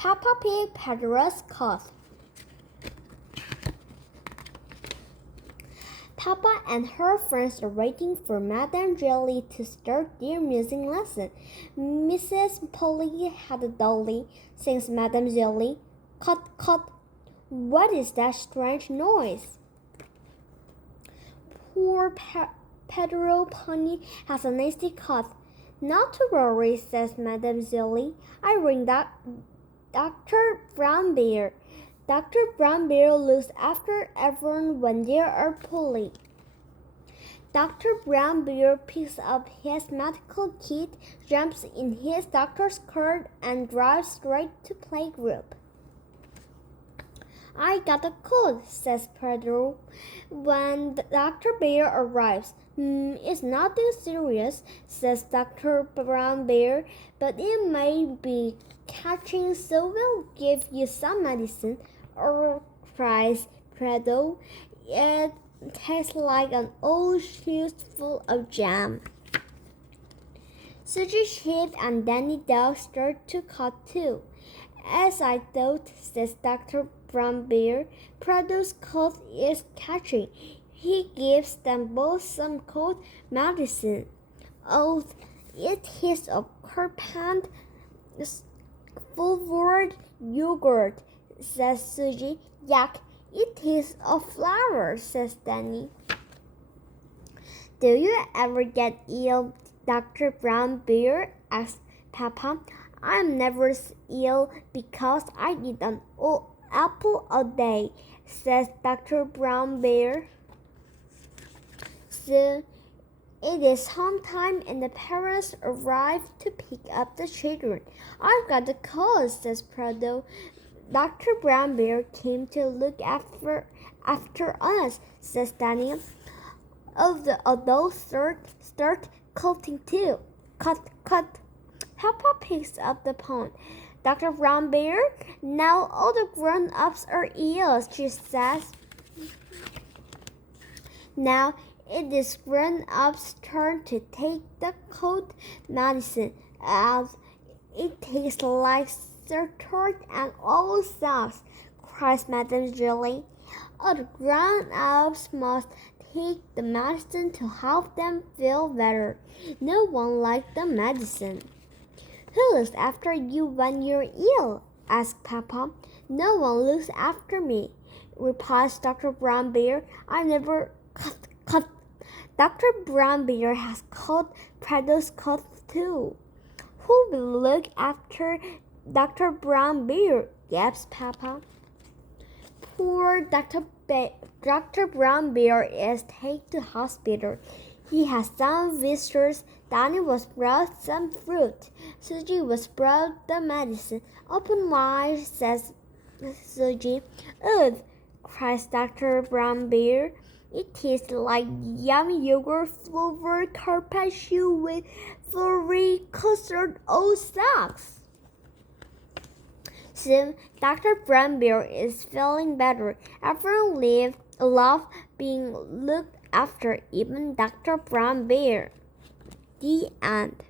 Peppa Pig, Pedro's cough. Peppa and her friends are waiting for Madame Jelly to start their music lesson. Mrs. Polly had a dolly, sings Madame Jelly. Cut, cut. What is that strange noise? Poor Pedro Pony has a nasty cough. Not to worry, says Madame Jelly. I ring Dr. Brown Bear. Dr. Brown Bear looks after everyone when they are poorly. Dr. Brown Bear picks up his medical kit, jumps in his doctor's cart, and drives straight to playgroup. I got a cold, says Pedro when Dr. Bear arrives. It's nothing serious, says Dr. Brown Bear, but it may be catching, so we'll give you some medicine. Or cries Pedro. It tastes like an old shoe full of jam. Susie Sheep and Danny Dog start to cough too. As I thought, says Dr. Brown Bear, Pedro's cough is catching. He gives them both some cold medicine. Oh, it is a carpet flavored yogurt, says Susie. Yuck, it is a flower, says Danny. Do you ever get ill, Dr. Brown Bear? Asks Peppa. I'm never ill because I eat an apple a day, says Dr. Brown Bear. Soon it is home time and the parents arrive to pick up the children. I've got a cold, says Pedro. Dr. Brown Bear came to look after us, says Danny. Oh, the adults start coughing too. Cut, cut. Peppa picks up the phone. Dr. Brown Bear, now all the grown-ups are ill, she says. Now it is grown-ups' turn to take the cold medicine, as it tastes like tart and old socks, cries Madame Jelly. All the grown-ups must take the medicine to help them feel better. No one likes the medicine. Who looks after you when you're ill? Asked Peppa. No one looks after me, replies Dr. Brown Bear. I never cough. Dr. Brown Bear has caught Pedro's cough too. Who will look after Dr. Brown Bear? Gasps Peppa. Poor Dr. Brown Bear is taken to hospital. He has some visitors. Danny was brought some fruit. Susie was brought the medicine. Open wide, says Susie. Ugh, cries Dr. Brown Bear. It tastes like yummy yogurt flavored carpet shoe with furry custard old socks. Soon, Dr. Brown Bear is feeling better. Everyone loved being looked after, even Dr. Brown Bear. The end.